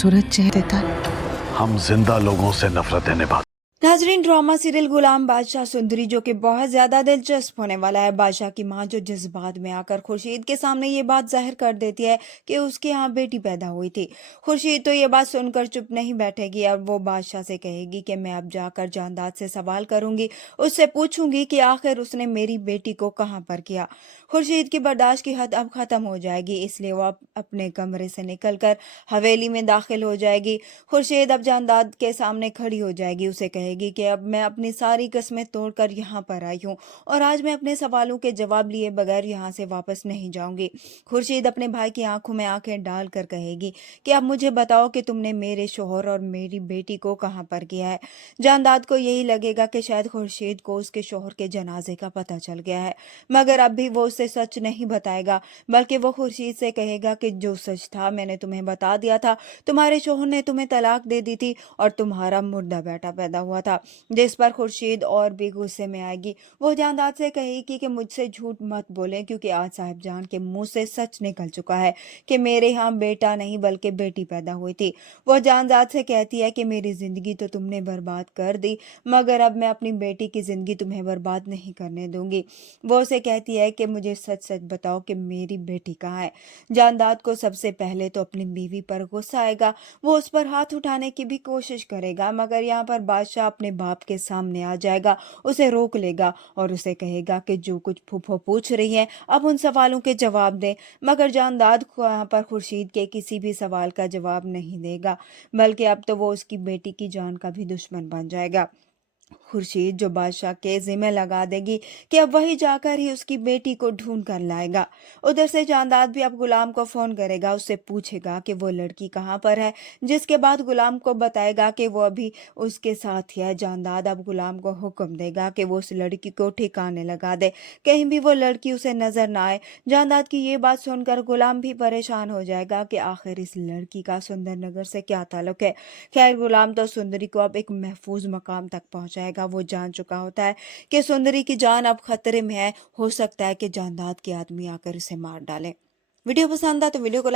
खूबसूरत चेहरे था। हम जिंदा लोगों से नफरतें निभाते। नाजरीन, ड्रामा सीरियल गुलाम बादशाह सुंदरी जो कि बहुत ज्यादा दिलचस्प होने वाला है। बादशाह की मां जो जज्बात में आकर खुर्शीद के सामने ये बात जाहिर कर देती है कि उसके यहाँ बेटी पैदा हुई थी। खुर्शीद तो ये बात सुनकर चुप नहीं बैठेगी। अब वो बादशाह से कहेगी कि मैं अब जाकर जांदाद से सवाल करूंगी, उससे पूछूंगी कि आखिर उसने मेरी बेटी को कहाँ पर किया। खुर्शीद की बर्दाश्त की हद अब खत्म हो जाएगी, इसलिए वो अपने कमरे से निकलकर हवेली में दाखिल हो जाएगी। खुर्शीद अब जांदाद के सामने खड़ी हो जाएगी, उसे कहेगी कि अब मैं अपनी सारी कस्में तोड़कर यहाँ पर आई हूँ और आज मैं अपने सवालों के जवाब लिए बगैर यहाँ से वापस नहीं जाऊंगी। खुर्शीद अपने भाई की आंखों में आंखें डालकर कहेगी कि अब मुझे बताओ कि तुमने मेरे शोहर और मेरी बेटी को कहाँ पर किया है। जांदाद को यही लगेगा कि शायद खुर्शीद को उसके शोहर के जनाजे का पता चल गया है, मगर अब भी वो उसे सच नहीं बताएगा, बल्कि वो खुर्शीद से कहेगा कि जो सच था मैंने तुम्हें बता दिया था। तुम्हारे शोहर ने तुम्हें तलाक दे दी थी और तुम्हारा मुर्दा बेटा पैदा हुआ था। जिस पर खुर्शीद और भी गुस्से में आएगी। वो जांदाद से कहेगी कि मुझसे झूठ मत बोलें, क्योंकि आज साहिब जान के मुंह से सच निकल चुका है कि मेरे यहाँ बेटा नहीं बल्कि बेटी पैदा हुई थी। वो जांदाद से कहती है कि मेरी जिंदगी तो तुमने बर्बाद कर दी, मगर अब मैं अपनी बेटी की जिंदगी तुम्हें बर्बाद नहीं करने दूंगी। वो उसे कहती है कि मुझे सच सच बताओ कि मेरी बेटी कहाँ है। जांदाद को सबसे पहले तो अपनी बीवी पर गुस्सा आएगा। वो उस पर हाथ उठाने की भी कोशिश करेगा, मगर यहाँ पर बादशाह अपने बाप के सामने आ जाएगा, उसे रोक लेगा और उसे कहेगा कि जो कुछ फूफो पूछ रही है अब उन सवालों के जवाब दे। मगर जांदाद यहाँ पर खुर्शीद के किसी भी सवाल का जवाब नहीं देगा, बल्कि अब तो वो उसकी बेटी की जान का भी दुश्मन बन जाएगा। खुर्शीद जो बादशाह के जिम्मे लगा देगी कि अब वही जाकर ही उसकी बेटी को ढूंढ कर लाएगा। उधर से जांदाद भी अब गुलाम को फोन करेगा, उससे पूछेगा कि वो लड़की कहाँ पर है, जिसके बाद गुलाम को बताएगा कि वो अभी उसके साथ ही है। जांदाद अब गुलाम को हुक्म देगा कि वो उस लड़की को ठिकाने लगा दे, कहीं भी वो लड़की उसे नजर ना आए। जांदाद की ये बात सुनकर गुलाम भी परेशान हो जाएगा कि आखिर इस लड़की का सुंदर नगर से क्या ताल्लुक है। खैर, गुलाम तो सुंदरी को अब एक महफूज मकाम तक पहुंचाएगा। वो जान चुका होता है कि सुंदरी की जान अब खतरे में है। हो सकता है कि जांदाद के आदमी आकर उसे मार डाले। वीडियो पसंद आए तो वीडियो को